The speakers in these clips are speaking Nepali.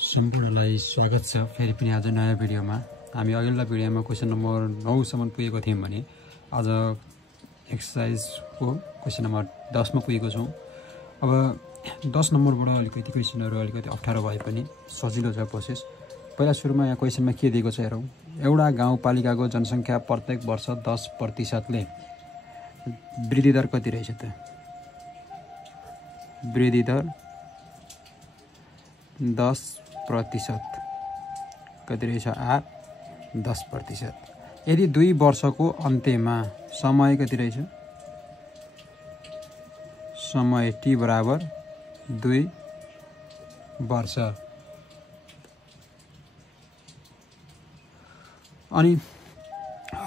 सम्पूर्णलाई स्वागत छ फेरि पनि आज नयाँ भिडियोमा। हामी अघिल्लो भिडियोमा क्वेशन नम्बर 9 सम्म पुगेको थियौं भने आज एक्सरसाइजको क्वेशन नम्बर 10 मा पुगेको छौं। अब 10 नम्बरबाट अलिकति क्वेशनहरु अलिकति अप्ठ्यारो भए पनि सजिलो छ प्रोसेस। पहिला सुरुमा यहाँ क्वेशनमा के दिएको छ हेरौं। एउटा गाउँपालिकाको जनसंख्या प्रत्येक वर्ष 10% ले वृद्धि दर कति रहेछ त? वृद्धि दर 10% कति रहेछ? 10%। यदि 2 वर्षको अन्त्यमा समय कति रहेछ? समय t बराबर 2 वर्ष। अनि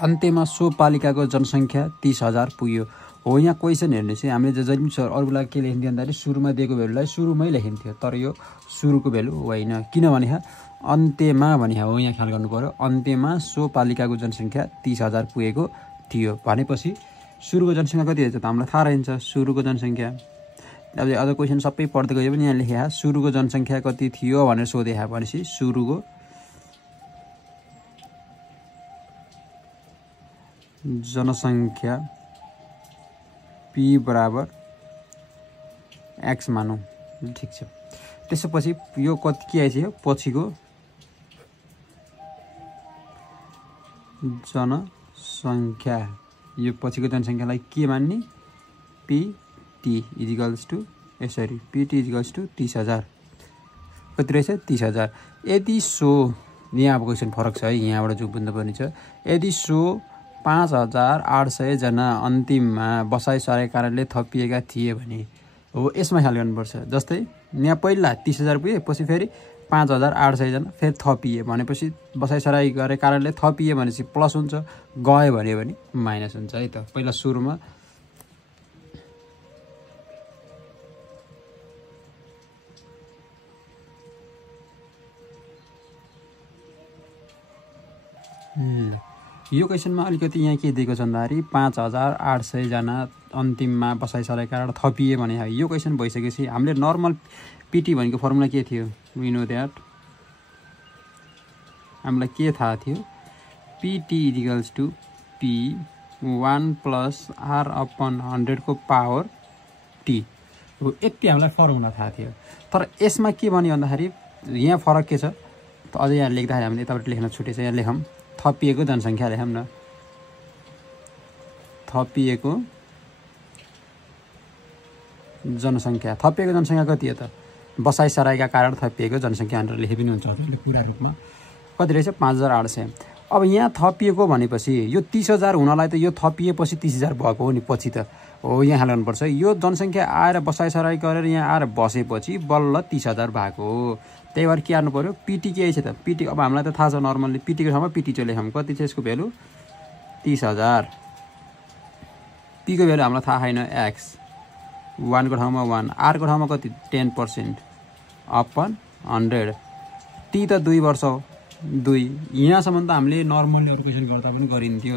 अन्त्यमा सो पालिकाको जनसंख्या 30,000 पुग्यो। हो यहाँ क्वेशन हेर्नुस् है, हामीले जहिले पनि अरूलाई के लेखिन्थ्यो भन्दाखेरि सुरुमा दिएको भ्यालुलाई सुरुमै लेखिन्थ्यो, तर यो सुरुको भ्यालु होइन। किनभने अन्त्यमा भने हो, यहाँ ख्याल गर्नु पर्यो। अन्त्यमा सो पालिकाको जनसंख्या 30,000 पुगेको थियो भनेपछि सुरुको जनसंख्या कति रहेछ त हामीलाई थाहा रहन्छ। सुरुको जनसंख्या अब अझ क्वेशन सबै पढ्दै गयो भने यहाँ लेख्या सुरुको जनसंख्या कति थियो भनेर सोधे भनेपछि सुरुको जनसंख्या p बराबर x मानौं, ठीक छ। त्यसपछि यो कति के आइसक्यो? पछिको जनसंख्या, यो पछिको जनसंख्यालाई के मान्ने? pt pt 30,000 कति रहेछ? 30,000। यदि सो यहाँ अब क्वेशन फरक छ है, यहाँबाट जो बुझ्नुपर्ने छ। यदि सो 5,800 जना अन्तिममा बसाइसरेका कारणले थपिएका थिए भने हो, यसमा ख्याल गर्नुपर्छ। जस्तै यहाँ पहिला 30,000 पुगे, पछि फेरि 5,800 जना फेरि थपिए भनेपछि बसाइसराई गरे कारणले थपिए भनेपछि प्लस हुन्छ, गयो भने माइनस हुन्छ है त। पहिला सुरुमा यो क्वेशनमा अलिकति यहाँ के दिएको छ भन्दाखेरि 5,800 जना अन्तिममा बसाइसरेका कारण थपिए भने यो क्वेशन भइसकेपछि हामीले नर्मल पीटी भनेको फर्मुला के थियो? वी नो दैट, हामीलाई के थाहा थियो? pt p 1 + r/100 को पावर t हो, यति हामीलाई फर्मुला थाहा थियो। तर यसमा के भन्यो भन्दाखेरि यहाँ फरक के छ त? अझै यहाँ लेख्दाखेरि हामीले यताबाट लेख्न छुटेछ। यहाँ लेखौँ थपिएको जनसंख्या लेखौँ न। थपिएको जनसंख्या कति हो त? बसाइसराईका कारण थपिएको जनसंख्या भनेर लेखे पनि हुन्छ हजुरले पूरा रूपमा। कति रहेछ? 5,800। अब यहाँ थपिएको भनेपछि यो 30,000 हुनलाई त यो थपिएपछि 30,000 भएको हो नि पछि त हो। यहाँ ख्याल गर्नुपर्छ, यो जनसंख्या आएर बसाइसराई गरेर यहाँ आएर बसेपछि बल्ल 30,000 भएको हो। त्यही भएर के गर्नु पर्यो? पीटी के छ त? पीटी अब हामीलाई त थाहा छ नर्मल्ली पीटी को ठाउँमा पीटी चाहिँ लेखौँ। कति छ यसको भ्यालु? 30,000। पी को भ्यालु हामीलाई थाहा छैन, x। 1 को ठाउँमा 1, r को ठाउँमा कति? 10%/100। t त 2 वर्ष हो, 2। यहाँसम्म त हामीले नर्मल्ली अरु क्वेशन गर्दा पनि गरिन्थ्यो,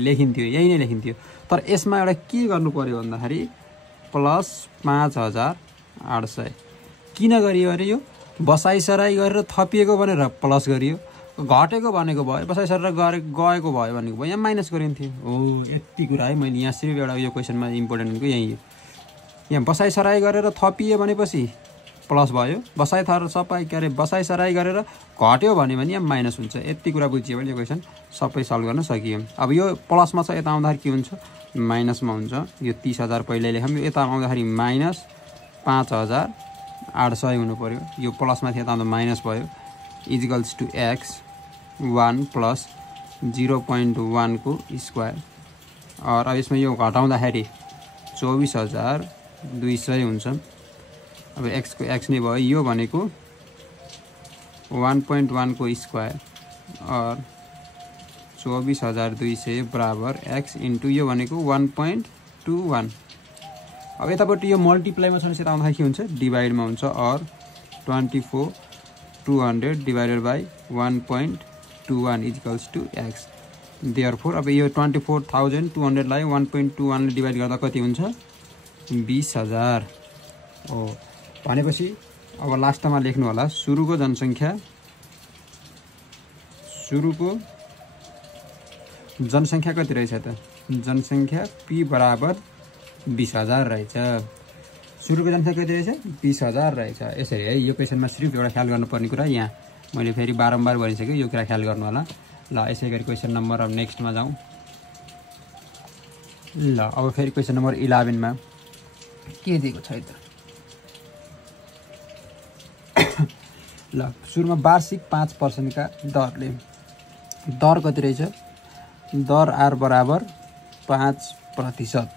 लेखिन्थ्यो, यही नै लेखिन्थ्यो। तर यसमा एउटा के गर्नु पर्यो भन्दाखेरि प्लस 5,800 किन गरियो अरे? यो बसाइसराई गरेर थपिएको भनेर प्लस गरियो, घटेको भनेको भयो, बसाइसरेर गएको भयो भनेको भयो, यहाँ माइनस गरिन्थ्यो हो। यति कुरा है मैले यहाँ सिर्फ एउटा यो क्वेशनमा इम्पोर्टेन्ट भनेको यही हो। यहाँ बसाइसराई गरेर थपिए भनेपछि प्लस भयो, बसाइसराई गरेर घट्यो भने यहाँ माइनस हुन्छ। यति कुरा बुझियो भने यो क्वेशन सबै सल्भ गर्न सकियो। अब यो प्लसमा छ, यता आउँदाखेरि के हुन्छ? माइनसमा हुन्छ। यो 30,000 पहिल्यै लेखौँ, यो यता आउँदाखेरि माइनस 5,800 हुनु पर्यो। यो प्लसमा थियो, यता आउँदा माइनस भयो। x 1 + 0.1 को स्क्वायर। अब यसमा यो घटाउँदाखेरि 24,200 हुन्छ। अब x को x नै भयो। यो भनेको 1.1 को स्क्वायर और 24,200 बराबर x इन्टु यो भनेको 1.21। अब यतापट्टि यो मल्टिप्लाईमा छ भने यता आउँदाखेरि के हुन्छ? डिभाइडमा हुन्छ। और 24,200 डिवाइडेड बाई 1.21 = x। देयरफोर अब यो 24,200 लाई 1.21 ले डिवाइड गर्दा कति हुन्छ? 20,000 हो। भनेपछि अब लास्टमा लेख्नु होला सुरुको जनसङ्ख्या कति रहेछ त जनसङ्ख्या p बराबर 20,000 रहेछ सुरुको जनसङ्ख्या कति रहेछ 20,000 रहेछ यसरी है यो क्वेशनमा सिर्फ एउटा ख्याल गर्नुपर्ने कुरा यहाँ मैले फेरि बारम्बार भनिसकेँ यो कुरा ख्याल गर्नु होला ल यसै गरी क्वेशन नम्बर अब नेक्स्टमा जाउँ ल अब फेरि क्वेशन नम्बर 11 मा के दिएको छ त ल सुरुमा वार्षिक 5% का दरले दर कति रहेछ दर r बराबर 5%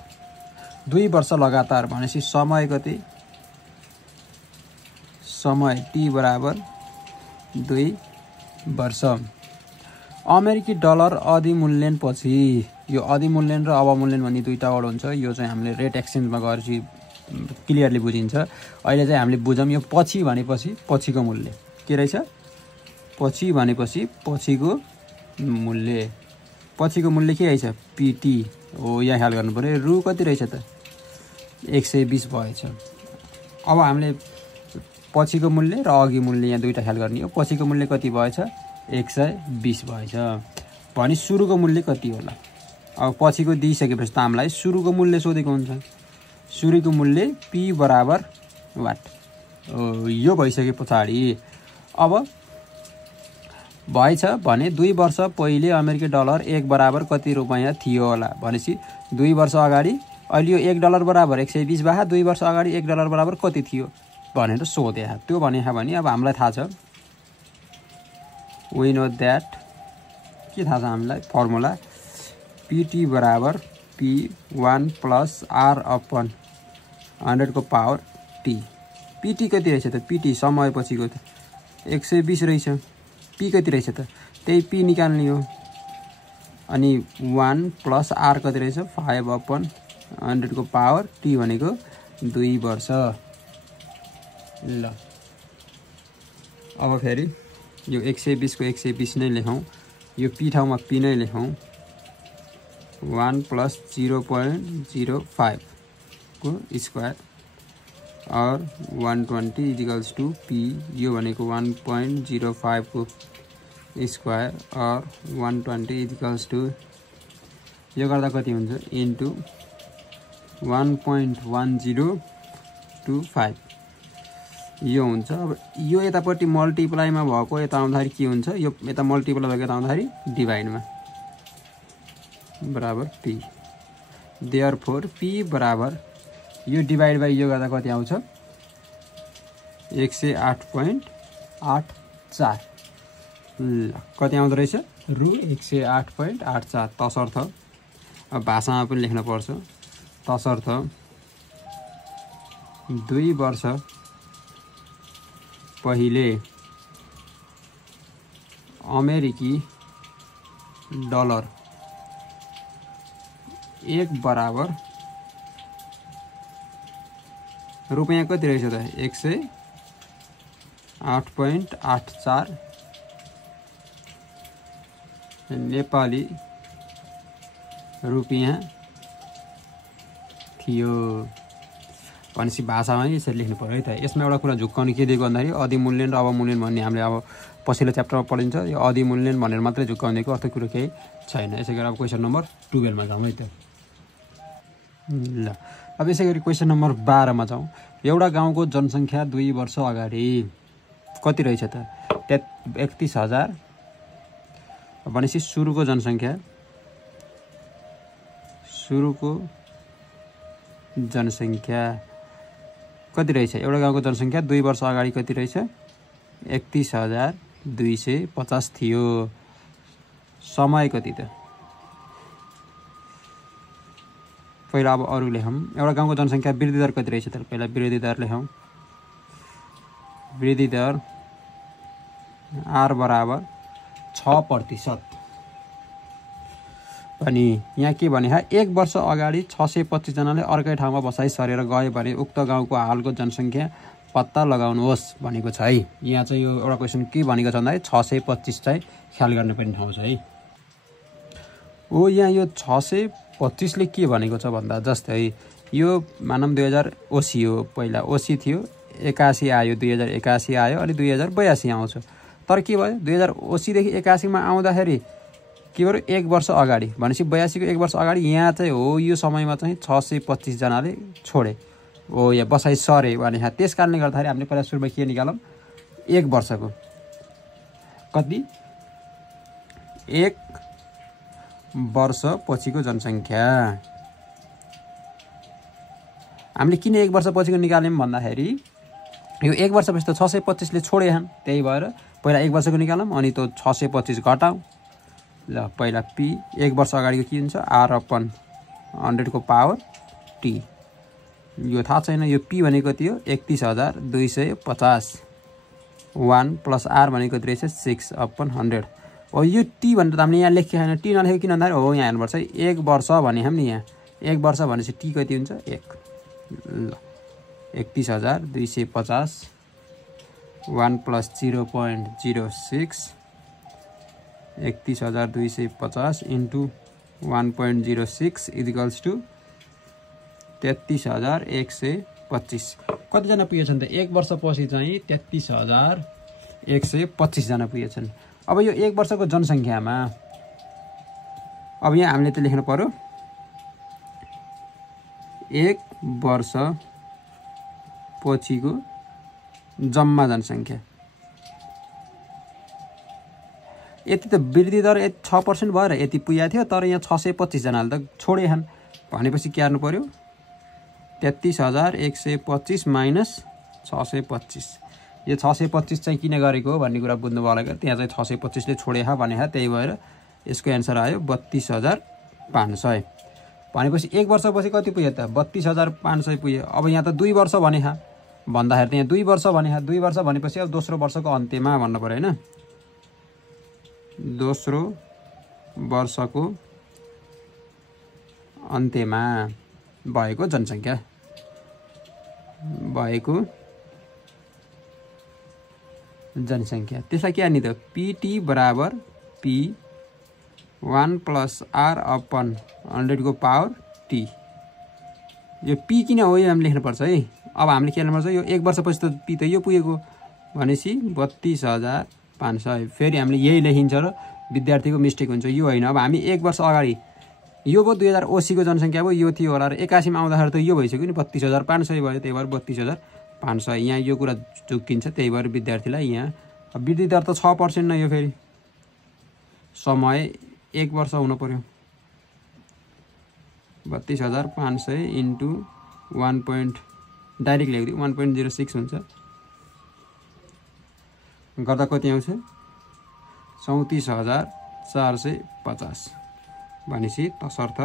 2 वर्ष लगातार भनेपछि समय कति समय t बराबर 2 वर्ष अमेरिकी डलर अधिमूल्यन पछि यो अधिमूल्यन र अवमूल्यन भन्ने दुईटा वर्ड हुन्छ यो चाहिँ हामीले रेट एक्सचेन्जमा गरेपछि क्लियरली बुझिन्छ अहिले चाहिँ हामीले बुझौँ यो पछि भनेपछि पछिको मूल्य के रहेछ पछि भनेपछि पछिको मूल्य के रहेछ पीटी हो यहाँ ख्याल गर्नु पर्यो रु कति रहेछ त 120 भएछ अब हामीले पछिको मूल्य र अघि मूल्य यहाँ दुईटा ख्याल गर्ने हो पछिको मूल्य कति भएछ 120 भएछ भने सुरुको मूल्य कति होला अब पछिको दिइसकेपछि त हामीलाई सुरुको मूल्य सोधेको हुन्छ सुरुको मूल्य p बराबर वाट यो भइसके पछाडि अब भएछ भने 2 वर्ष पहिले अमेरिकी डलर 1 बराबर कति रुपैयाँ थियो होला भनेपछि 2 वर्ष अगाडि अहिले यो 1 डलर बराबर 120 भए 2 वर्ष अगाडि 1 डलर बराबर कति थियो भनेर सोधे त्यो भने अब हामीलाई थाहा छ वी नो दैट के थाहा छ हामीलाई फर्मुला pt बराबर p1 प्लस r अपन 100 को पावर t pt कति रहेछ त pt समय पछिको त 120 रहेछ p कति रहेछ त त्यही p निकाल्ने हो अनि 1 प्लस r कति रहेछ 5 अपन 100 को पावर t भनेको 2 वर्ष ल अब फेरि यो 120 को 120 नै लेखौं यो p ठाउँमा p नै लेखौं 1 प्लस 0.05 को स्क्वायर और 120 इक्वल्स टू p यो भनेको 1.05 को स्क्वायर और 120 इक्वल्स टू यो गर्दा कति हुन्छ इन्टु 1.1025 यो हुन्छ अब यो यतापट्टि मल्टिप्लाईमा भएको यता आउँदाखेरि के हुन्छ यो यता मल्टिप्लाई भएको यता आउँदाखेरि डिभाइडमा बराबर p देयरफोर p बराबर यो डिभाइड बाइ यो गर्दा कति आउँछ 108.84 ल कति आउँदो रहेछ रु 108.84 तसर्थ अब भाषामा पनि लेख्न पर्छ तसर्थ 2 वर्ष पहिले अमेरिकी डलर 1 बराबर रुपैयाँ कति रहेछ त 108.84 नेपाली रुपैयाँ थियो भनेपछि भाषामा यसरी लेख्नु पर्यो है त यसमा एउटा कुरा झुक्काउने के दिएको भन्दाखेरि अधिमूल्यन र अवमूल्यन भन्ने हामीले अब पछिल्लो च्याप्टरमा पढिन्छ यो अधिमूल्यन भनेर मात्रै झुक्काउनेको अर्थ कुरो केही छैन यसै गरी अब क्वेशन नम्बर 12 मा जाउँ है त ल अब यसै गरी क्वेशन नम्बर 12 मा जाउँ एउटा गाउँको जनसङ्ख्या 2 वर्ष अगाडि कति रहेछ त 31,000 भनेपछि सुरुको जनसङ्ख्या कति रहेछ एउटा गाउँको जनसङ्ख्या 2 वर्ष अगाडि कति रहेछ 31,250 थियो समय कति त पहिला अब अरु लेखौँ एउटा गाउँको जनसङ्ख्या वृद्धि दर कति रहेछ त पहिला वृद्धि दर लेखौँ वृद्धि दर r बराबर 6% अनि यहाँ के भने 1 वर्ष अगाडि 625 जनाले अर्कै ठाउँमा बसाइ सरेर गए भने उक्त गाउँको हालको जनसङ्ख्या पत्ता लगाउनुहोस् भनेको छ है यहाँ चाहिँ यो एउटा क्वेशन के भनेको छ भन्दाखेरि 625 चाहिँ ख्याल गर्नुपर्ने ठाउँ छ है ओ यहाँ यो 625 ले के भनेको छ भन्दा जस्तै यो मानव 2080 हो पहिला 80 थियो 2081 आयो, 2081 आयो, अनि 2082 आउँछ। तर के भयो 2080 देखि 81 मा आउँदाखेरि के भयो 1 वर्ष अगाडि भनेपछि 82 को 1 वर्ष अगाडि यहाँ चाहिँ हो यो समयमा चाहिँ 625 जनाले छोडे हो या बसाइ सरे भने त्यस कारणले गर्दाखेरि हामीले पहिला सुरुमा के निकालौं 1 वर्षको कति 1 वर्ष पछिको जनसङ्ख्या हामीले किन 1 वर्ष पछिको निकाल्यौं भन्दाखेरि यो 1 वर्षपछि त 625 ले छोडेछन्, त्यही भएर पहिला 1 वर्षको निकालौं अनि त्यो 625 घटाऊ। ल पहिला p 1 वर्ष अगाडिको के हुन्छ r/100 को पावर t। यो थाहा छैन, यो p भनेको कति हो 31250 1 प्लस r भनेको कति रहेछ 6/100। हो यो t भनेर त हामीले यहाँ लेखेको छैन, t नलेखेको किन भन्दाखेरि हो यहाँ हेर्नुपर्छ 1 वर्ष भने हामी यहाँ 1 वर्ष भनेपछि t कति हुन्छ 1। ल 31250 1 प्लस 0.06 31250 इन्टु 1.06 इक्वल्स टु 33125। कतिजना पुगेछन् त 1 वर्षपछि चाहिँ 33125 जना पुगेछन्। अब यो 1 वर्षको जनसङ्ख्यामा अब यहाँ हामीले त लेख्नु पर्यो 1 वर्ष पछिको जम्मा जनसङ्ख्या। यति त वृद्धि दर 6% भएर यति पुगेको थियो, तर यहाँ 625 जनाले त छोडेछन् भनेपछि के गर्नु पर्यो 33125 माइनस 625। यो 625 चाहिँ किन गरेको हो भन्ने कुरा बुझ्नु भयो होला। त्यहाँ चाहिँ 625 ले छोडेछ भने त्यही भएर यसको एन्सर आयो 32500। भनेपछि 1 वर्षपछि कति पुग्यो त 32500 पुग्यो। अब यहाँ त 2 वर्ष भनेछ भन्दाखेरि त यहाँ 2 वर्ष भनेछ, 2 वर्ष भनेपछि अब दोस्रो वर्षको अन्त्यमा भन्नु पर्यो हैन। दोस्रो वर्षको अन्त्यमा भएको जनसङ्ख्या त्यसलाई के हाल्ने त pt बराबर p 1 प्लस r/100 को पावर t। यो p किन हो यो हामी लेख्नुपर्छ है। अब हामीले के गर्नुपर्छ यो 1 वर्षपछि त p त यो पुगेको भनेपछि 32500। फेरि हामीले यही लेखिन्छ र विद्यार्थीको मिस्टेक हुन्छ, यो होइन। अब हामी 1 वर्ष अगाडि यो भयो 2080 को जनसङ्ख्या भयो यो थियो होला र 81 मा आउँदाखेरि त यो भइसक्यो नि 32500 भयो, त्यही भएर 32500 यहाँ यो कुरा चुकिन्छ। त्यही भएर विद्यार्थीलाई यहाँ वृद्धि दर त 6% नै यो, फेरि समय 1 वर्ष हुनु पर्यो। 32500 इन्टु 1 डाइरेक्ट लेखिदियो 1.06 हुन्छ, गर्दा कति आउँछ 34450। भनेपछि तसर्थ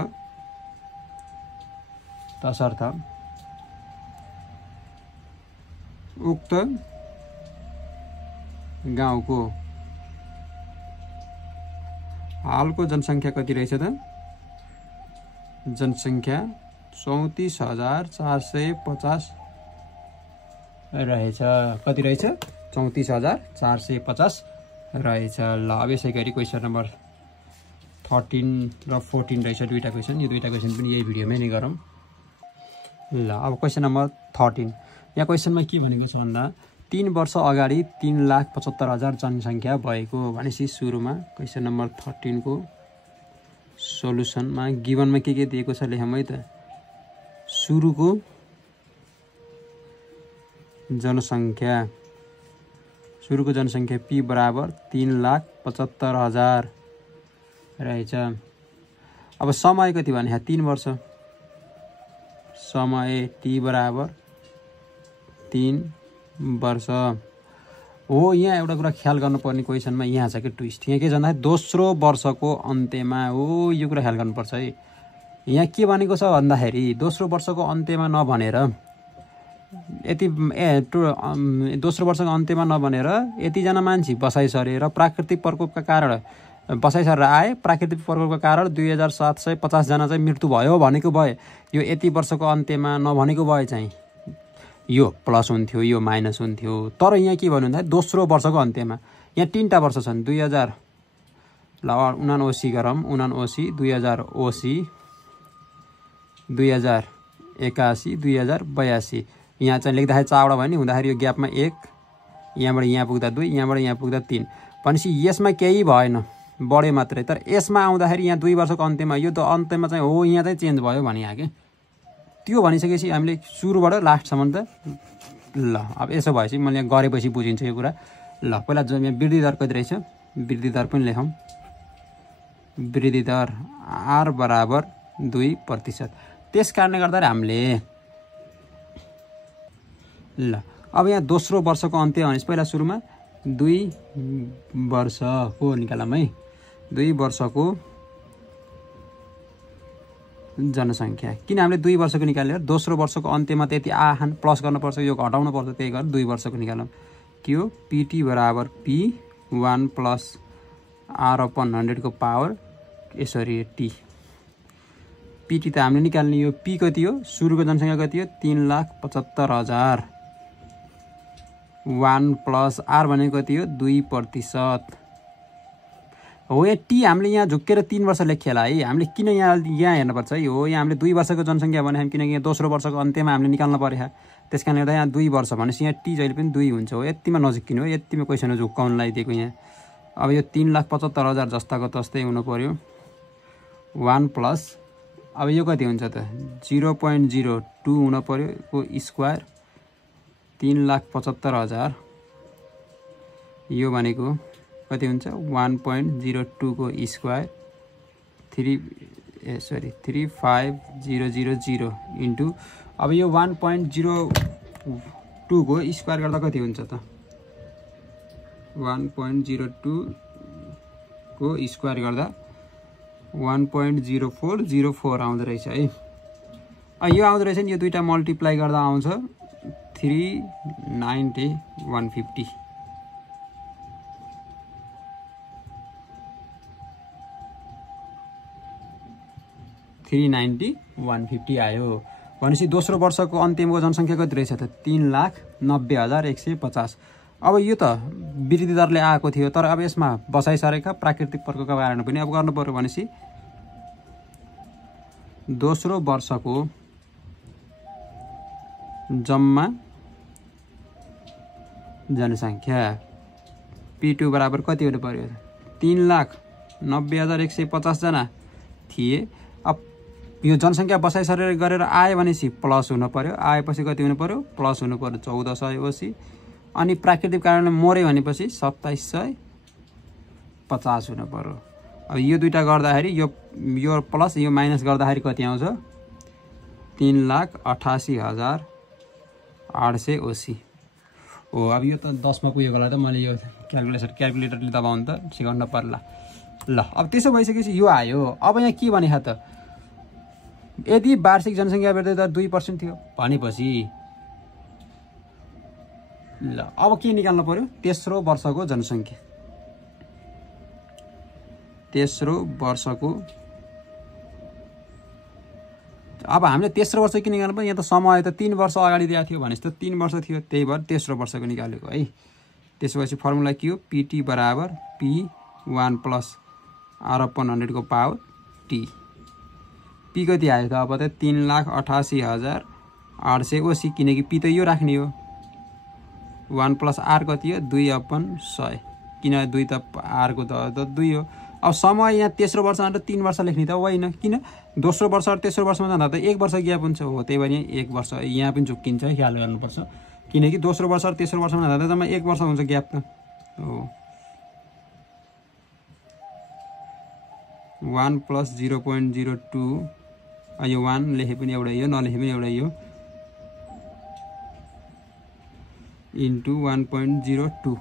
उक्त गाउँको हालको जनसङ्ख्या कति रहेछ त जनसङ्ख्या 34450 रहेछ। कति रहेछ 34450 रहेछ। ल अब यसै गरी क्वेसन नम्बर 13 र 14 रहेछ दुईटा क्वेसन। यो दुईटा क्वेसन पनि यही भिडियोमै नै गरौँ। ल अब क्वेसन नम्बर 13 यहाँ क्वेसनमा के भनेको छ भन्दा 3 वर्ष अगाडि 3,75,000 जनसङ्ख्या भएको भनेपछि सुरुमा क्वेसन नम्बर 13 को सोलुसनमा गिभनमा के दिएको छ लेखौँ है त। सुरुको जनसङ्ख्या p बराबर 3,75,000 रहेछ। अब समय कति भने 3 वर्ष, समय t बराबर 3 वर्ष हो। यहाँ एउटा कुरा ख्याल गर्नुपर्ने क्वेसनमा यहाँ छ कि ट्विस्ट, यहाँ के भन्दा दोस्रो वर्षको अन्त्यमा हो, यो कुरा ख्याल गर्नुपर्छ है। यहाँ के भनेको छ भन्दाखेरि दोस्रो वर्षको अन्त्यमा नभनेर यति दोस्रो वर्षको अन्त्यमा नभनेर यतिजना मान्छे बसाइ सरे र प्राकृतिक प्रकोपका कारण बसाइ सरेर आए, प्राकृतिक प्रकोपका कारण 2750 जना चाहिँ मृत्यु भयो भनेको भए यो यति वर्षको अन्त्यमा नभनेको भए चाहिँ यो प्लस हुन्थ्यो यो माइनस हुन्थ्यो। तर यहाँ के भन्नु भन्दा दोस्रो वर्षको अन्त्यमा यहाँ 3टा वर्ष छन् 2000 ल 79 गरौँ 79 2080 2081 2082 यहाँ चाहिँ लेख्दाखेरि 4 वटा भयो नि, हुँदाखेरि यो ग्यापमा 1, यहाँबाट यहाँ पुग्दा 2, यहाँबाट यहाँ पुग्दा 3, भनेपछि यसमा केही भएन, बढ्यो मात्रै। तर यसमा आउँदाखेरि यहाँ 2 वर्षको अन्त्यमा यो त अन्त्यमा चाहिँ हो यहाँ चाहिँ चेन्ज भयो भने यहाँ के त्यो भनिसकेपछि हामीले सुरुबाट लास्टसम्म त ल अब यसो भएपछि मैले यहाँ गरेपछि बुझिन्छ यो कुरा। ल पहिला जो यहाँ वृद्धि दर कति रहेछ, वृद्धि दर पनि लेखौँ। वृद्धि दर R बराबर 2%। त्यस कारणले गर्दा हामीले ल अब यहाँ दोस्रो वर्षको अन्त्य भनेपछि पहिला सुरुमा 2 वर्षको निकालौँ है। 2 वर्षको जनसङ्ख्या, किन हामीले 2 वर्षको निकालेर दोस्रो वर्षको अन्त्यमा त यति आहान प्लस गर्नुपर्छ, यो घटाउनु पर्छ, त्यही गरेर 2 वर्षको निकालौँ। के हो PT बराबर P1 प्लस R/100 को पावर यसरी T। PT त हामीले निकाल्ने, यो P कति हो, सुरुको जनसङ्ख्या कति हो 3,75,000, 1 प्लस R भनेको कति हो 2%। हो यहाँ T हामीले यहाँ झुक्केर 3 वर्ष लेखेला है, हामीले किन यहाँ हेर्नुपर्छ है। हो यहाँ हामीले 2 वर्षको जनसङ्ख्या भने हामी किनकि यहाँ दोस्रो वर्षको अन्त्यमा हामीले निकाल्नु पर्यो, त्यस कारणले गर्दा यहाँ 2 वर्ष भनेपछि यहाँ T जहिले पनि 2 हुन्छ। हो यतिमा नजिक किन हो, यतिमा क्वेसन झुक्काउनु लगाइदिएको यहाँ। अब यो 3,75,000 जस्ताको तस्तै हुनु पर्यो, 1 प्लस अब यो कति हुन्छ त 0.02 हुनु पर्यो को स्क्वायर, 3,75,000 यो भनेको कति हुन्छ 1.02 को स्क्वायर 35000 इन्टु अब यो 1.02 को स्क्वायर गर्दा कति हुन्छ त 1.02 को स्क्वायर गर्दा 1.0404 आउँदो रहेछ है। यो आउँदो रहेछ नि, यो दुईटा मल्टिप्लाई गर्दा आउँछ 390,150। 390,150 आयो भनेपछि दोस्रो वर्षको अन्त्यको जनसङ्ख्या कति रहेछ त 3,90,150। अब यो त वृद्धि दरले आएको थियो, तर अब यसमा बसाइसरेका प्राकृतिक प्रकोपका कारण पनि अब गर्नु पर्यो भनेपछि दोस्रो वर्षको जम्मा जनसङ्ख्या P2 बराबर कति हुनु पर्यो 3,90,150 जना थिए। अब यो जनसङ्ख्या बसाइसरेर गरेर आयो भनेपछि प्लस हुनु पर्यो, आएपछि कति हुनु पर्यो प्लस हुनु पर्यो 1480, अनि प्राकृतिक कारणले मर्यो भनेपछि 2750 हुनु पर्यो। अब यो दुईटा गर्दाखेरि यो प्लस यो माइनस गर्दाखेरि कति आउँछ 3,88,880 हो। अब यो त 10 मा पुगेको होला त, मैले यो क्याल्कुलेटरले दबाउनु त सिकाउन पर्ला। ल अब त्यसो भइसकेपछि यो आयो। अब यहाँ के भने त यदि वार्षिक जनसङ्ख्या वृद्धि दर 2% थियो भनेपछि ल अब के निकाल्नु पर्यो तेस्रो वर्षको जनसङ्ख्या। तेस्रो वर्षको अब हामीले तेस्रो वर्ष के निकाल्नु पर्यो, यहाँ त समय त 3 वर्ष अगाडि दिएको थियो भनेपछि त 3 वर्ष थियो, त्यही भएर तेस्रो वर्षको निकालेको है। त्यसपछि फर्मुला के हो PT बराबर P1 प्लस R/100 को पावर T। P कति आयो त अब त 3,88,880 किनकि P त यो राख्ने हो, 1 प्लस R कति हो 2/100 किन 2 त R को त 2 हो। अब समय यहाँ तेस्रो वर्षमा त 3 वर्ष लेख्ने त होइन, किन दोस्रो वर्ष र तेस्रो वर्षमा जाँदा त 1 वर्ष ग्याप हुन्छ हो, त्यही भएर यहाँ 1 वर्ष यहाँ पनि झुक्किन्छ, ख्याल गर्नुपर्छ किनकि दोस्रो वर्ष र तेस्रो वर्षमा जाँदा जम्मा 1 वर्ष हुन्छ ग्याप त हो। 1 प्लस 0.02 यो 1 लेखे पनि एउटै हो, नलेखे पनि एउटै हो, इन्टु 1.02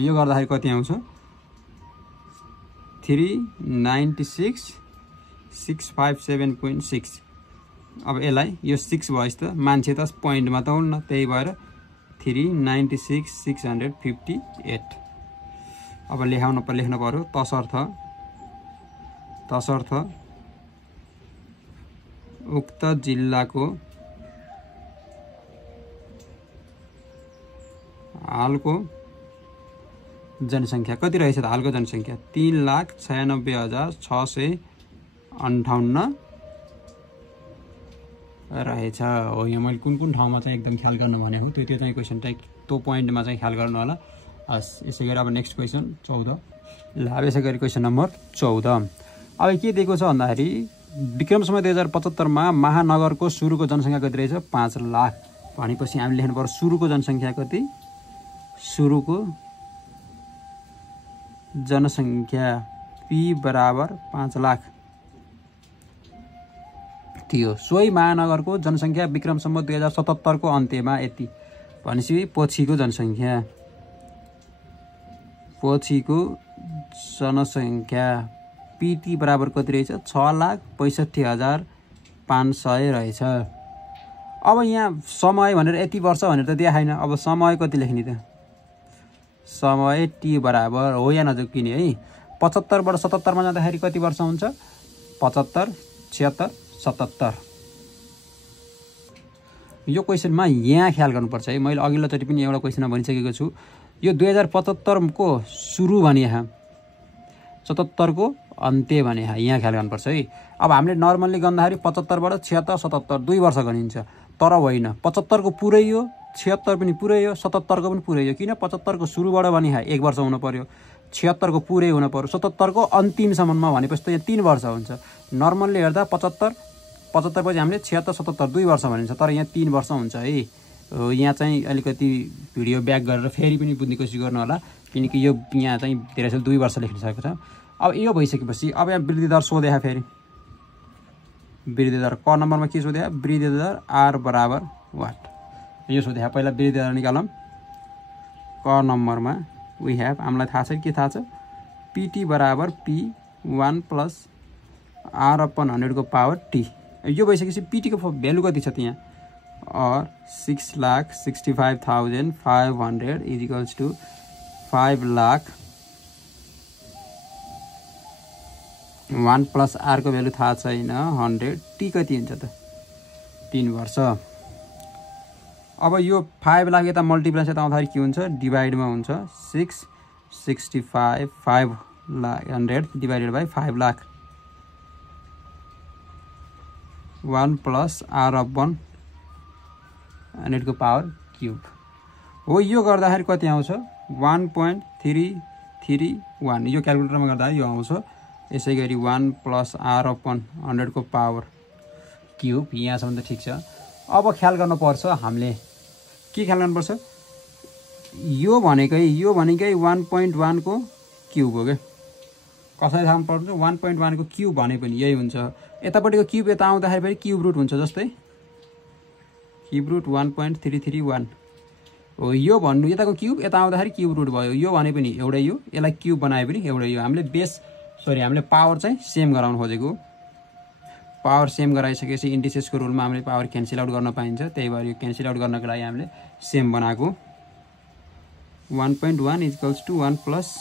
यो गर्दाखेरि कति आउँछ 396,657.6। अब यसलाई यो 6 भएछ त मान्छे त पोइन्टमा त हुन्न, त्यही भएर 396,658। अब लेख्नु पर्यो तसर्थ उक्त जिल्लाको हालको जनसङ्ख्या कति रहेछ त हालको जनसङ्ख्या 3,96,658 रहेछ। हो यहाँ मैले कुन कुन ठाउँमा चाहिँ एकदम ख्याल गर्नु भनेको त्यो त्यो चाहिँ क्वेसन चाहिँ त्यो पोइन्टमा चाहिँ ख्याल गर्नु होला। हस् यसै गरी अब नेक्स्ट क्वेसन 14 ल अब यसै गरी क्वेसन नम्बर 14 अब के दिएको छ भन्दाखेरि विक्रम सम्वत 2075 मा महानगरको सुरुको जनसङ्ख्या कति रहेछ 5 लाख भनेपछि हामीले लेख्नु पर्यो सुरुको जनसङ्ख्या कति सुरुको जनसङ्ख्या p बराबर 5 लाख थियो। सोही महानगरको जनसङ्ख्या विक्रम सम्वत 2077 को अन्त्यमा यति भनेपछि पछिको जनसङ्ख्या PT बराबर कति रहेछ 6,65,500 रहेछ। अब यहाँ समय भनेर यति वर्ष भनेर त दिया छैन। अब समय कति लेख्ने त समय t बराबर हो या नजिकिने है 75 बाट 77 मा जाँदाखेरि कति वर्ष हुन्छ 75 76 77। यो क्वेसनमा यहाँ ख्याल गर्नुपर्छ है। मैले अघिल्लोचोटि पनि एउटा क्वेसनमा भनिसकेको छु यो 2075 को सुरु भने 77 को अन्त्य भने यहाँ ख्याल गर्नुपर्छ है। अब हामीले नर्मल्ली गर्दाखेरि 75 बाट 76 77 2 वर्ष गनिन्छ तर होइन 75 को पुरै हो 76 पनि पुरै हो 77 को पनि पुरै हो किन 75 को सुरुबाट भने 1 वर्ष हुनु पर्यो 76 को पुरै हुनु पर्यो 77 को अन्तिमसम्ममा भनेपछि त यहाँ 3 वर्ष हुन्छ। नर्मल्ली हेर्दा 75 पछि हामीले 76 77 2 वर्ष भनिन्छ तर यहाँ 3 वर्ष हुन्छ है। यहाँ चाहिँ अलिकति भिडियो ब्याक गरेर फेरि पनि बुझ्ने कोसिस गर्नु होला किनकि यो यहाँ चाहिँ धेरै 2 वर्ष लेख्न सकेको छ। अब यो भइसकेपछि अब यहाँ वृद्धि दर सोधे फेरि वृद्धि दर क नम्बरमा के सोधे वृद्धि दर r बराबर वाट यो सोधे पहिला वृद्धि दर निकालौँ। क नम्बरमा वी हेभ हामीलाई थाहा छ के थाहा छ pt बराबर p1 प्लस r/100 को पावर t। यो भइसकेपछि pt को भ्यालु कति छ त्यहाँ और 6,65,500 is equals to 5 lakh 1 plus r को भ्यालु थाहा छैन 100 t कति हुन्छ त 3 वर्ष। अब यो 5 लाख यता मल्टिप्लाई यता आउँदाखेरि के हुन्छ डिभाइडमा हुन्छ 665,500 divided by 5 lakh 1 plus r/100 को पावर क्यूब हो। यो गर्दाखेरि कति आउँछ 1.331 यो क्यालकुलेटरमा गर्दा यो आउँछ। यसै गरी 1 प्लस r/100 को पावर क्यूब यहाँसम्म त ठिक छ। अब ख्याल गर्नुपर्छ हामीले के ख्याल गर्नुपर्छ यो भनेकै 1.1 को क्यूब हो क्या कसरी थाहा पर्छ 1.1 को क्यूब भने पनि यही हुन्छ। यतापट्टिको क्यूब यता आउँदाखेरि फेरि क्यूब रुट हुन्छ जस्तै क्यूब रुट 1.331 हो। यो भन्नु यताको क्यूब यता आउँदाखेरि क्यूब रुट भयो यो भने पनि एउटै यो यसलाई क्यूब बनाए पनि एउटै यो। हामीले पावर चाहिँ सेम गराउन खोजेको पावर सेम गराइसकेपछि इन्डिसेसको रुलमा हामीले पावर क्यान्सल आउट गर्न पाइन्छ त्यही भएर यो क्यान्सल आउट गर्नको लागि हामीले सेम बनाएको 1.1 इक्वल्स टू 1 प्लस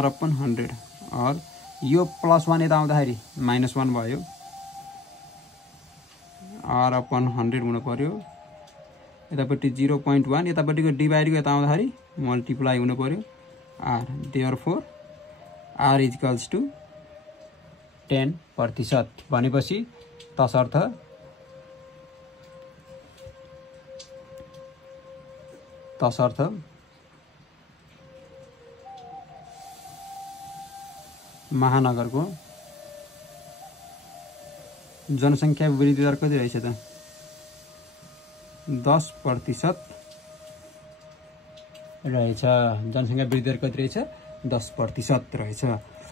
r/100 और यो +1 यता आउँदाखेरि -1 भयो r/100 हुनु पर्यो यतापट्टि 0.1 यतापट्टिको डिभाइडको यता आउँदाखेरि मल्टिप्लाई हुनु पर्यो r therefore r equals to 10% भनेपछि तसर्थ महानगरको जनसङ्ख्या वृद्धि दर कति रहेछ त 10% रहेछ। जनसङ्ख्या वृद्धि दर कति रहेछ 10% रहेछ।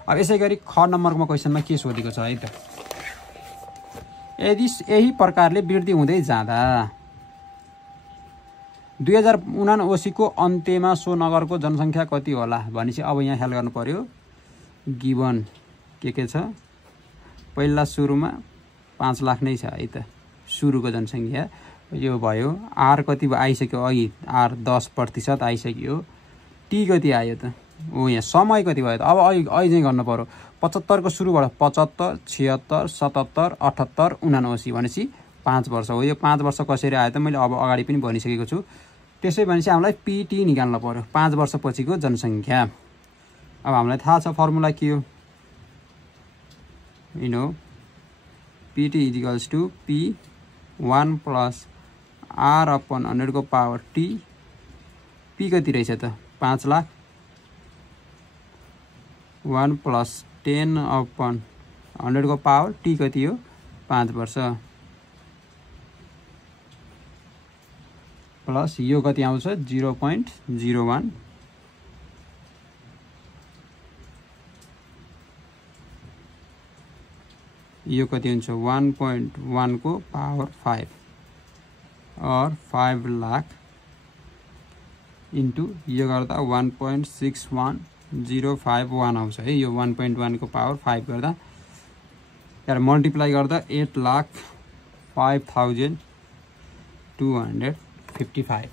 अब यसै गरी ख नम्बरमा क्वेसनमा के सोधेको छ है त यदि यही प्रकारले वृद्धि हुँदै जाँदा 2079 को अन्त्यमा सो नगरको जनसङ्ख्या कति होला भनेपछि अब यहाँ ख्याल गर्नु पर्यो गिवन के छ पहिला सुरुमा 5 लाख नै छ है त सुरुको जनसङ्ख्या यो भयो r कति आइसक्यो अघि r 10% आइसक्यो t कति आयो त ओ यहाँ समय कति भयो त अब अहिले चाहिँ गर्नु पर्यो 75 को सुरुबाट 75 76 77 78 79 भनेपछि 5 वर्ष हो। यो 5 वर्ष कसरी आयो त मैले अब अगाडि पनि भनिसकेको छु। त्यसै भनेपछि हामीलाई pt निकाल्नु पर्यो 5 वर्ष पछिको जनसङ्ख्या। अब हामीलाई थाहा छ फर्मुला के हो PT equals to P1 plus R upon 100 को पावर T। P कति रहेछ त 5 लाख 1 प्लस 10 अपन 100 को पावर T कति हो 5 वर्ष प्लस यो कति आउँछ 0.01 यो कति हुन्छ 1.1 को पावर 5 और 5 लाख इन्टु यो गर्दा 1.61051 आउँछ है। यो 1.1 को पावर 5 गर्दा यार मल्टिप्लाई गर्दा 8,05,255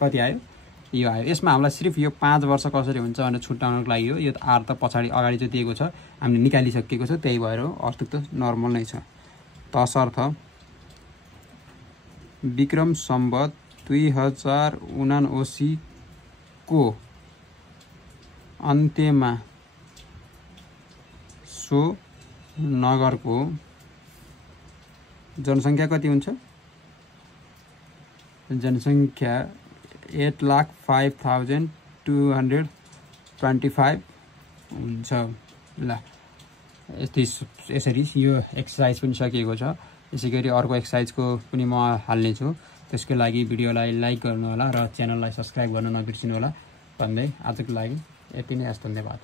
कति आयो यो आयो। यसमा हामीलाई सिर्फ यो 5 वर्ष कसरी हुन्छ भनेर छुट्याउनको लागि हो। यो आर त पछाडि अगाडि चाहिँ दिएको छ हामीले निकालिसकेको छ त्यही भएर अर्थ त नर्मल नै छ। तसर्थ विक्रम सम्वत 2079 को अन्त्यमा सो नगरको जनसङ्ख्या कति हुन्छ जनसङ्ख्या 8,05,225 हुन्छ। ल यसरी यो एक्सर्साइज पनि सकिएको छ। यसैगरी अर्को एक्सर्साइजको पनि म हाल्नेछु। त्यसको लागि भिडियोलाई लाइक गर्नु होला र च्यानललाई सब्स्क्राइब गर्न नबिर्सिनु होला भन्दै आजको लागि यति नै। हस्, धन्यवाद।